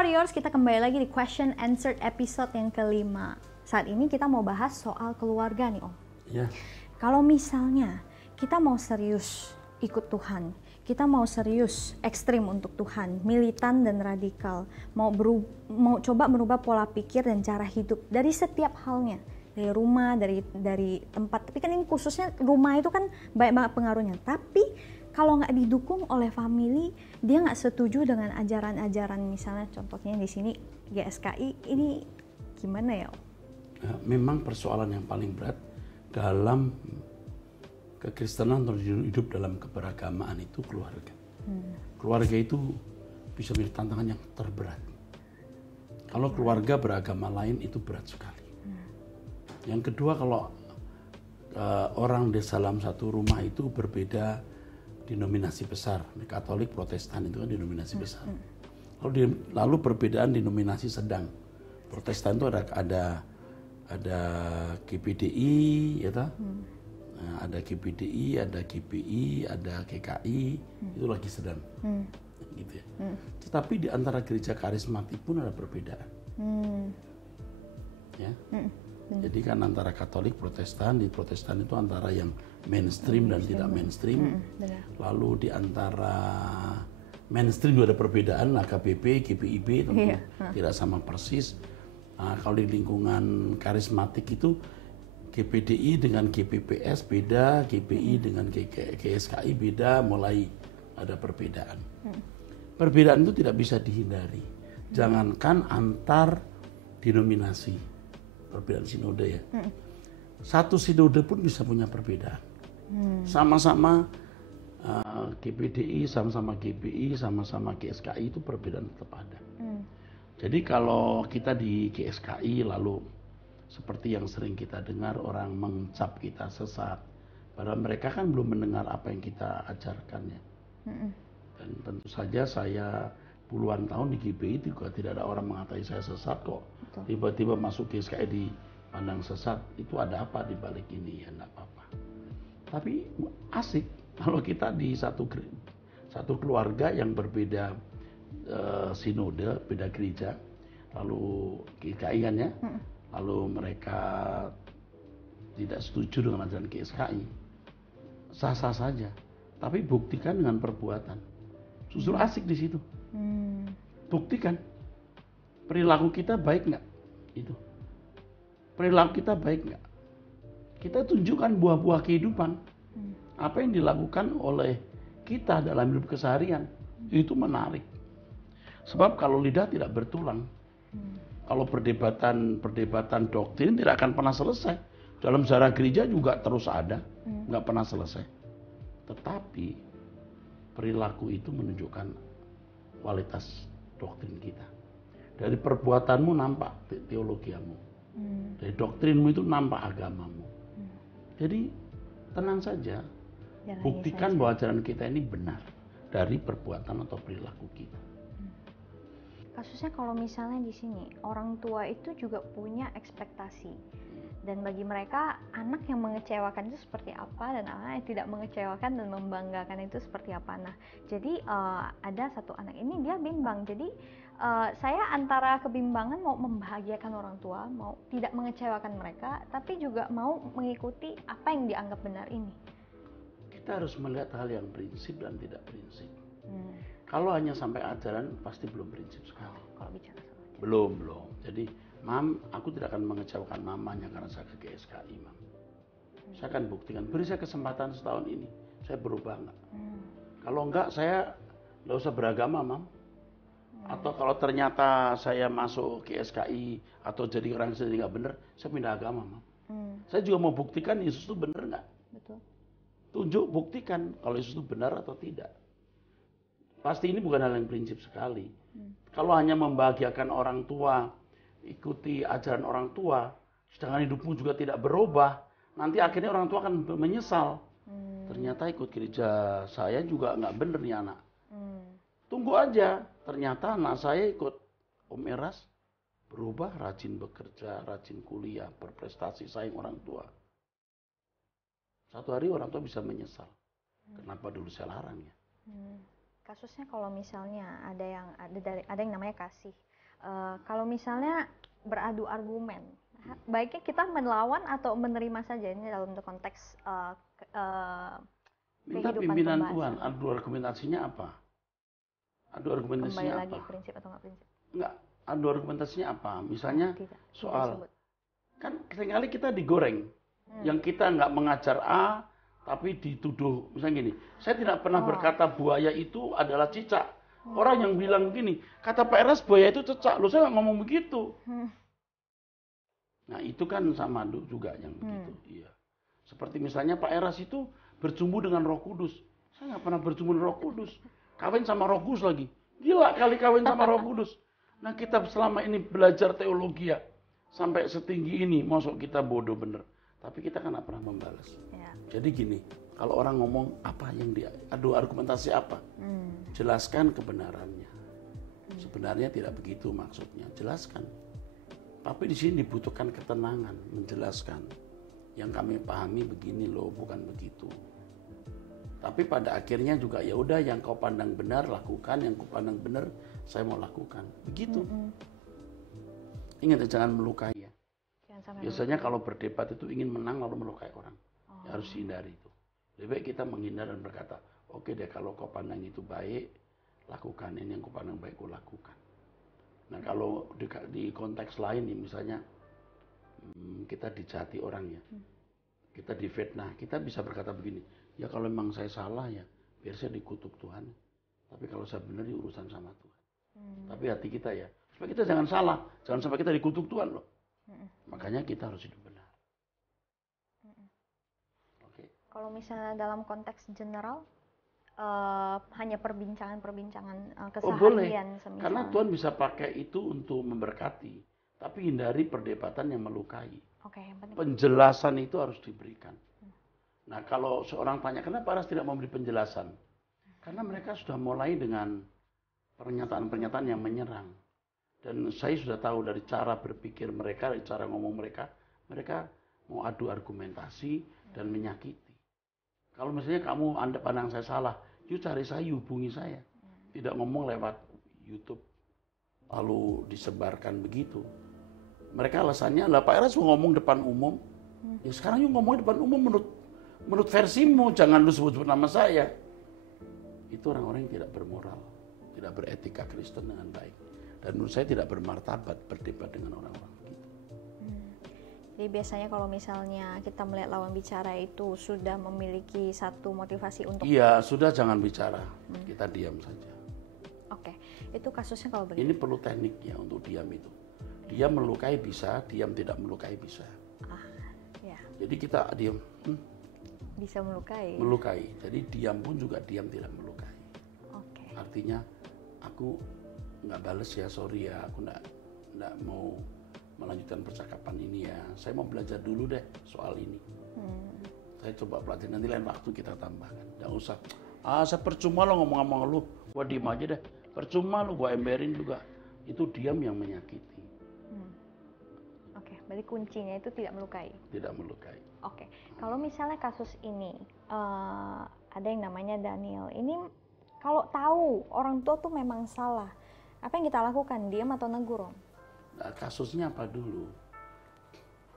Warriors, kita kembali lagi di question answer episode yang kelima. Saat ini kita mau bahas soal keluarga nih Om. Ya. Kalau misalnya kita mau serius ikut Tuhan, kita mau serius ekstrim untuk Tuhan, militan dan radikal, mau coba merubah pola pikir dan cara hidup dari setiap halnya, dari rumah, dari tempat. Tapi kan ini khususnya rumah itu kan banyak banget pengaruhnya. Tapi kalau nggak didukung oleh family, dia nggak setuju dengan ajaran-ajaran, misalnya contohnya di sini GSKI, ini gimana ya? Memang persoalan yang paling berat dalam kekristenan atau hidup dalam keberagamaan itu keluarga. Keluarga itu bisa menjadi tantangan yang terberat. Kalau keluarga beragama lain itu berat sekali. Yang kedua, kalau orang di dalam satu rumah itu berbeda denominasi besar, Katolik, Protestan itu kan denominasi besar. Lalu perbedaan denominasi sedang. Protestan itu ada GPDI, ya toh? Ada GPDI, ada GPI, ada GKI, itu lagi sedang, gitu ya. Tetapi di antara gereja karismatik pun ada perbedaan, ya. Jadi kan antara Katolik, Protestan, di Protestan itu antara yang mainstream dan tidak mainstream. Lalu di antara mainstream juga ada perbedaan, KBP, GPIB tentu tidak sama persis. Nah, kalau di lingkungan karismatik itu GPDI dengan GPPS beda, GPI dengan GSKI beda, mulai ada perbedaan. Perbedaan itu tidak bisa dihindari. Jangankan antar denominasi, perbedaan sinode ya. Satu sinode pun bisa punya perbedaan. Sama-sama GPDI, sama-sama GPI, sama-sama GSKI itu perbedaan tetap ada. Jadi kalau kita di GSKI lalu seperti yang sering kita dengar orang mengecap kita sesat, padahal mereka kan belum mendengar apa yang kita ajarkan ya. Dan tentu saja saya puluhan tahun di GPI juga tidak ada orang mengatai saya sesat kok. Tiba-tiba masuk GSKI dipandang sesat, itu ada apa di balik ini? Ya enggak apa-apa. Tapi asik kalau kita di satu keluarga yang berbeda sinode, beda gereja, lalu GKI kan ya, lalu mereka tidak setuju dengan ajaran GSKI, sah-sah saja, tapi buktikan dengan perbuatan. Justru asik di situ. Buktikan perilaku kita baik nggak, itu perilaku kita baik nggak, kita tunjukkan buah-buah kehidupan. Apa yang dilakukan oleh kita dalam hidup keseharian itu menarik. Sebab kalau lidah tidak bertulang, kalau perdebatan doktrin tidak akan pernah selesai. Dalam sejarah gereja juga terus ada, nggak pernah selesai. Tetapi perilaku itu menunjukkan kualitas doktrin kita. Dari perbuatanmu nampak teologiamu, dari doktrinmu itu nampak agamamu. Jadi tenang saja, buktikan bahwa ajaran kita ini benar dari perbuatan atau perilaku kita. Kasusnya kalau misalnya di sini orang tua itu juga punya ekspektasi, dan bagi mereka anak yang mengecewakan itu seperti apa dan anak yang tidak mengecewakan dan membanggakan itu seperti apa. Nah, jadi ada satu anak ini dia bimbang. Jadi saya antara kebimbangan mau membahagiakan orang tua, mau tidak mengecewakan mereka, tapi juga mau mengikuti apa yang dianggap benar ini. Kita harus melihat hal yang prinsip dan tidak prinsip. Kalau hanya sampai ajaran pasti belum prinsip sekali. Kalau bicara soal belum. Jadi, Mam, aku tidak akan mengecewakan mamanya karena saya ke GSKI, Mam. Saya akan buktikan. Beri saya kesempatan setahun ini, saya berubah enggak? Kalau enggak, saya enggak usah beragama, Mam. Atau kalau ternyata saya masuk GSKI atau jadi orang yang enggak benar, saya pindah agama, Mam. Saya juga mau buktikan Yesus itu benar enggak? Betul. Tunjuk, buktikan kalau Yesus itu benar atau tidak. Pasti ini bukan hal yang prinsip sekali. Kalau hanya membahagiakan orang tua, ikuti ajaran orang tua, sedangkan hidupmu juga tidak berubah, nanti akhirnya orang tua akan menyesal. Ternyata ikut gereja saya juga nggak bener nih anak. Tunggu aja, ternyata anak saya ikut Om Eras, berubah, rajin bekerja, rajin kuliah, berprestasi, saing orang tua. Satu hari orang tua bisa menyesal. Kenapa dulu saya larang ya? Kasusnya kalau misalnya ada yang namanya kasih, Kalau misalnya beradu argumen, baiknya kita melawan atau menerima saja ini dalam konteks minta pimpinan Tuhan, adu argumentasinya apa? Adu argumentasinya kembali apa? Lagi prinsip atau nggak prinsip? Enggak, adu argumentasinya apa? Misalnya soal, sebut. Kan seringkali kita digoreng, yang kita nggak mengajar A, tapi dituduh, misalnya gini, saya tidak pernah berkata buaya itu adalah cicak. Orang yang bilang gini, kata Pak Eras buaya itu cicak, loh saya nggak ngomong begitu. Nah itu kan sama juga yang begitu. Iya. Seperti misalnya Pak Eras itu berjumpa dengan Roh Kudus. Saya nggak pernah berjumpa dengan Roh Kudus. Kawin sama Roh Kudus lagi. Gila kali kawin sama Roh Kudus. Nah kita selama ini belajar teologi ya. Sampai setinggi ini, masuk kita bodoh bener. Tapi kita kan nggak pernah membalas. Ya. Jadi gini, kalau orang ngomong apa yang adu argumentasi apa? Jelaskan kebenarannya. Sebenarnya tidak begitu maksudnya. Jelaskan. Tapi di sini dibutuhkan ketenangan, menjelaskan. Yang kami pahami begini loh, bukan begitu. Tapi pada akhirnya juga ya udah yang kau pandang benar lakukan, yang kau pandang benar saya mau lakukan. Begitu. Ingat jangan melukai ya. Biasanya kalau berdebat itu ingin menang lalu melukai orang. Ya, harus hindari itu. Lebih baik kita menghindar dan berkata, oke deh kalau kau pandang itu baik, lakukan. Ini yang kau pandang baik, kau lakukan. Nah kalau di konteks lain nih, misalnya kita dijati orang ya, kita difitnah, kita bisa berkata begini, ya kalau memang saya salah ya, biar saya dikutuk Tuhan. Tapi kalau saya benar ya urusan sama Tuhan. Tapi hati kita ya, supaya kita jangan salah, jangan sampai kita dikutuk Tuhan loh. Makanya kita harus hidup benar. Kalau misalnya dalam konteks general, hanya perbincangan keseharian. Boleh. Karena Tuhan bisa pakai itu untuk memberkati. Tapi hindari perdebatan yang melukai. Yang penting. Penjelasan itu harus diberikan. Nah kalau seorang tanya, kenapa Aras tidak memberi penjelasan? Karena mereka sudah mulai dengan pernyataan-pernyataan yang menyerang. Dan saya sudah tahu dari cara berpikir mereka, dari cara ngomong mereka, mereka mau adu argumentasi dan menyakiti. Kalau misalnya Anda pandang saya salah, yuk cari saya, hubungi saya. Tidak ngomong lewat YouTube, lalu disebarkan begitu. Mereka alasannya, lah Pak Eras ngomong depan umum. Ya sekarang yuk ngomong depan umum menurut versimu, jangan lu sebut-sebut nama saya. Itu orang-orang yang tidak bermoral, tidak beretika Kristen dengan baik. Dan menurut saya tidak bermartabat berdebat dengan orang-orang begitu. Jadi biasanya kalau misalnya kita melihat lawan bicara itu sudah memiliki satu motivasi untuk... Iya, sudah jangan bicara, kita diam saja. Oke, itu kasusnya kalau begitu. Ini perlu teknik ya untuk diam itu. Diam melukai bisa, diam tidak melukai bisa. Ya. Jadi kita diam. Bisa melukai. Melukai, jadi diam pun juga diam tidak melukai. Oke. Artinya aku nggak bales ya, sorry ya, aku nggak mau melanjutkan percakapan ini ya. Saya mau belajar dulu deh soal ini. Saya coba pelajari, nanti lain waktu kita tambahkan. Jangan usah, saya percuma lo ngomong-ngomong lu, gua diem aja deh. Percuma lo, gua emberin juga. Itu diam yang menyakiti. Oke, berarti kuncinya itu tidak melukai. Tidak melukai. Oke, kalau misalnya kasus ini ada yang namanya Daniel. Ini kalau tahu orang tua tuh memang salah, apa yang kita lakukan? Diam atau negur, Om? Nah, kasusnya apa dulu?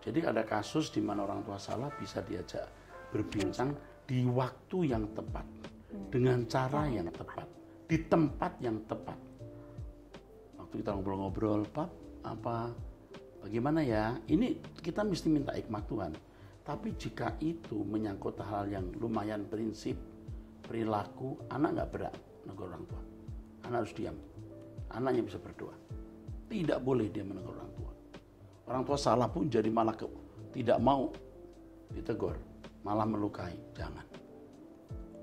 Jadi ada kasus di mana orang tua salah bisa diajak berbincang di waktu yang tepat, dengan cara yang tepat, di tempat yang tepat. Waktu kita ngobrol-ngobrol, Pap, bagaimana ya? Ini kita mesti minta hikmat Tuhan. Tapi jika itu menyangkut hal yang lumayan prinsip, perilaku, anak nggak berat menegur orang tua. Anak harus diam. Anaknya bisa berdoa. Tidak boleh dia menegur orang tua. Orang tua salah pun jadi malah tidak mau ditegur, malah melukai. Jangan.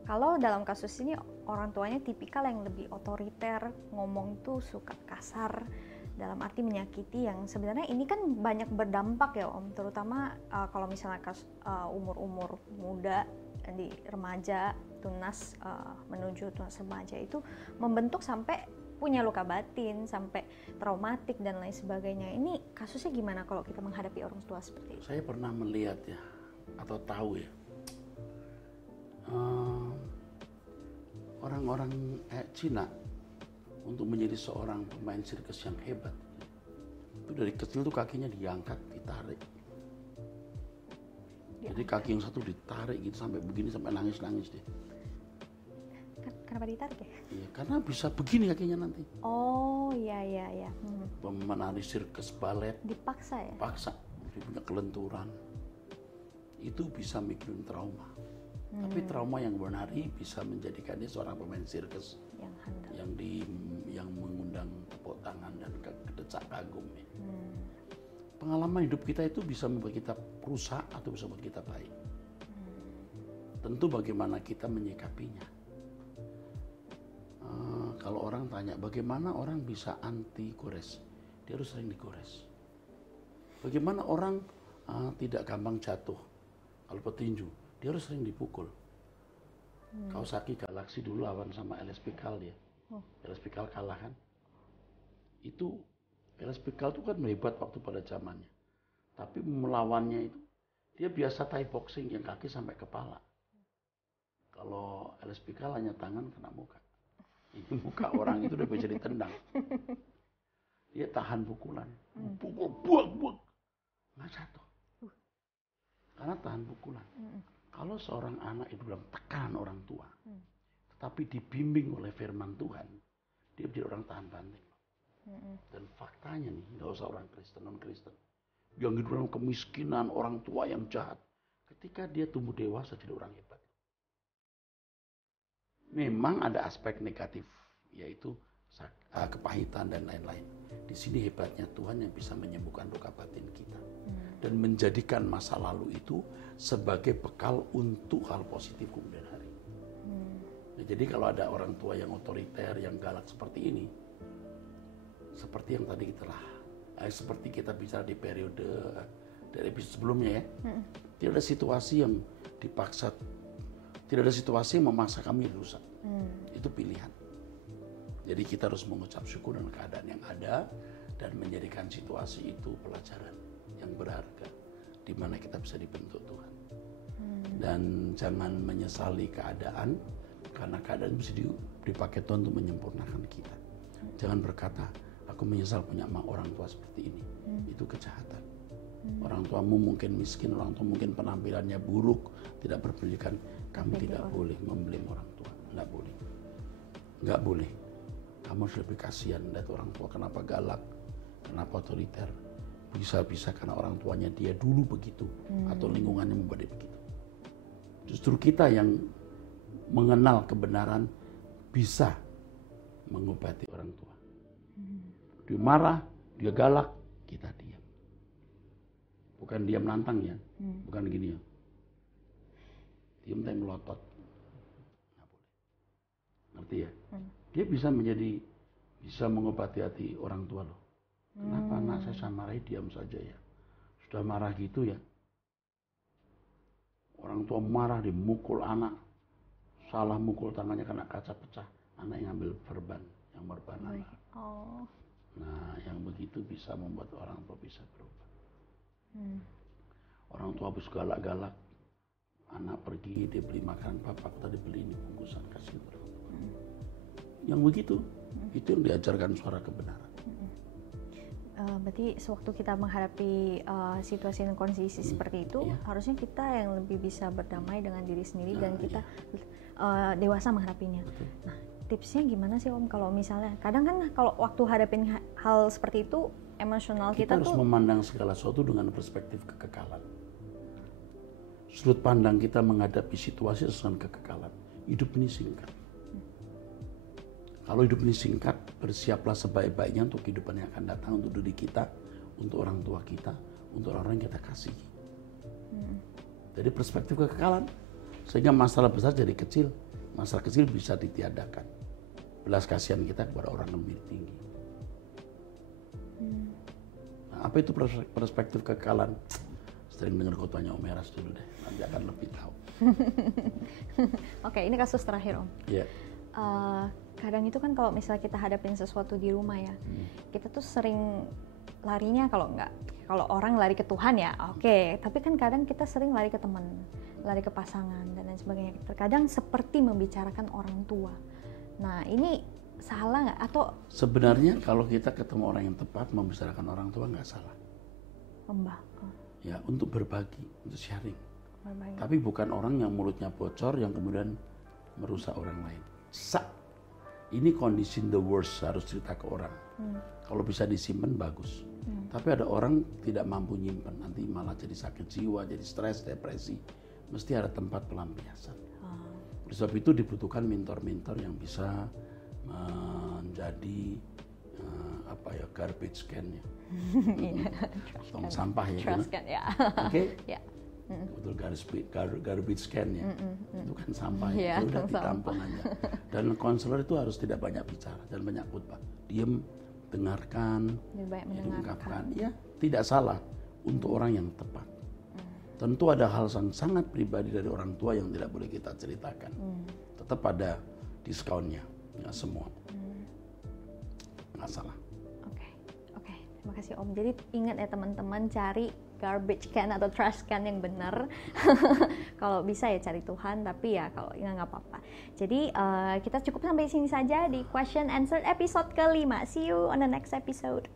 Kalau dalam kasus ini orang tuanya tipikal yang lebih otoriter, ngomong tuh suka kasar, dalam arti menyakiti, yang sebenarnya ini kan banyak berdampak ya Om, terutama kalau misalnya umur-umur muda, di remaja, tunas menuju tunas remaja itu membentuk sampai punya luka batin, sampai traumatik dan lain sebagainya. Ini kasusnya gimana kalau kita menghadapi orang tua seperti itu? Saya pernah melihat ya, atau tahu ya, orang-orang Cina untuk menjadi seorang pemain sirkus yang hebat Itu dari kecil tuh kakinya diangkat, ditarik. Jadi kaki yang satu ditarik gitu sampai begini, sampai nangis-nangis deh. Kenapa ditarik ya? Iya, karena bisa begini kakinya nanti. Oh, iya. Menari sirkus balet. Dipaksa ya? Paksa, dia punya kelenturan. Itu bisa bikin trauma. Tapi trauma yang menari bisa menjadikan dia seorang pemain sirkus yang handal, yang mengundang tepuk tangan dan kedecak kagum. Ya. Pengalaman hidup kita itu bisa membuat kita rusak atau bisa membuat kita baik. Tentu bagaimana kita menyikapinya. Kalau orang tanya bagaimana orang bisa anti gores, dia harus sering digores. Bagaimana orang tidak gampang jatuh kalau petinju, dia harus sering dipukul. Kawasaki Galaxy dulu lawan sama LS Pikal dia. LS Pikal kalah kan. Itu LS Pikal itu kan hebat waktu pada zamannya. Tapi melawannya itu dia biasa Thai boxing yang kaki sampai kepala. Kalau LS Pikal hanya tangan kena muka. Ini muka orang itu udah bisa ditendang. Dia tahan pukulan. Pukul buang. Nggak jatuh. Karena tahan pukulan. Kalau seorang anak itu dalam tekanan orang tua, tetapi dibimbing oleh firman Tuhan, dia menjadi orang tahan banting. Dan faktanya nih, nggak usah orang Kristen, non-Kristen, yang hidup dalam kemiskinan, orang tua yang jahat, ketika dia tumbuh dewasa jadi orang hebat. Memang ada aspek negatif, yaitu kepahitan dan lain-lain. Di sini hebatnya Tuhan yang bisa menyembuhkan luka batin kita dan menjadikan masa lalu itu sebagai bekal untuk hal positif kemudian hari. Nah, jadi kalau ada orang tua yang otoriter, yang galak seperti ini, seperti yang tadi seperti kita bicara di periode dari episode sebelumnya ya, tidak ada situasi yang dipaksa. Tidak ada situasi yang memaksa kami rusak. Itu pilihan. Jadi kita harus mengucap syukur dengan keadaan yang ada dan menjadikan situasi itu pelajaran yang berharga di mana kita bisa dibentuk Tuhan. Dan jangan menyesali keadaan karena keadaan bisa dipakai Tuhan untuk menyempurnakan kita. Jangan berkata, aku menyesal punya orang tua seperti ini. Itu kejahatan. Orang tuamu mungkin miskin, orang tua mungkin penampilannya buruk, tidak berpendidikan. Kamu tidak boleh membeli orang tua. Nggak boleh. Nggak boleh. Kamu harus lebih kasihan lihat orang tua kenapa galak, kenapa otoriter. Bisa-bisa karena orang tuanya dia dulu begitu, atau lingkungannya membuat dia begitu. Justru kita yang mengenal kebenaran bisa mengobati orang tua. Dia marah, dia galak, kita diam. Bukan diam nantang ya, bukan gini ya. Diam tapi melotot. Nggak boleh. Ngerti ya? Dia bisa mengobati hati orang tua loh. Kenapa anak saya marahi diam saja ya? Sudah marah gitu ya. Orang tua marah dimukul anak. Salah mukul tangannya kena kaca pecah. Anak yang ambil perban, yang merban anak. Nah, yang begitu bisa membuat orang tua bisa berubah. Orang tua habis galak-galak, anak pergi, dia beli makanan, papa aku tadi beli ini bungkusan, kasih orang tua. Yang begitu, itu yang diajarkan suara kebenaran. Berarti sewaktu kita menghadapi situasi dan kondisi seperti itu, harusnya kita yang lebih bisa berdamai dengan diri sendiri dan kita dewasa menghadapinya. Betul. Nah, tipsnya gimana sih Om kalau misalnya, kadang kan kalau waktu hadapin hal seperti itu, emosional kita harus tuh memandang segala sesuatu dengan perspektif kekekalan. Sudut pandang kita menghadapi situasi dengan kekekalan. Hidup ini singkat. Kalau hidup ini singkat, bersiaplah sebaik-baiknya untuk kehidupan yang akan datang, untuk diri kita, untuk orang tua kita, untuk orang-orang yang kita kasihi. Jadi perspektif kekekalan, sehingga masalah besar jadi kecil, masalah kecil bisa ditiadakan. Belas kasihan kita kepada orang yang lebih tinggi. Nah, apa itu perspektif kekekalan? Sering dengar khotbahnya Om Eras dulu deh, nanti akan lebih tahu. Oke, ini kasus terakhir Om. Iya. Kadang itu kan kalau misalnya kita hadapin sesuatu di rumah ya, kita tuh sering larinya kalau orang lari ke Tuhan ya, oke. Tapi kan kadang kita sering lari ke teman, lari ke pasangan dan lain sebagainya. Terkadang seperti membicarakan orang tua. Nah ini salah nggak? Atau sebenarnya kalau kita ketemu orang yang tepat membicarakan orang tua nggak salah. Ya, untuk berbagi, untuk sharing. Tapi bukan orang yang mulutnya bocor yang kemudian merusak orang lain. Ini kondisi the worst, harus cerita ke orang. Kalau bisa disimpan bagus. Tapi ada orang tidak mampu nyimpan, nanti malah jadi sakit jiwa, jadi stres, depresi. Mesti ada tempat pelampiasan. Oleh sebab itu dibutuhkan mentor-mentor yang bisa menjadi garbage can-nya. Tong sampah ya. Oke. Betul, garbage can-nya. Itu kan sampah ya, itu udah ditampung aja. Dan konselor itu harus tidak banyak bicara dan banyak khotbah. Diam, dengarkan, diungkapkan. Ya, tidak salah untuk orang yang tepat. Tentu ada hal yang sangat pribadi dari orang tua yang tidak boleh kita ceritakan. Tetap ada diskonnya, nggak semua. Nggak salah. Oke. Terima kasih Om. Jadi ingat ya teman-teman, cari garbage can atau trash can yang benar. Kalau bisa ya cari Tuhan, tapi ya kalau nggak apa-apa. Jadi kita cukup sampai sini saja di question answer episode kelima. See you on the next episode.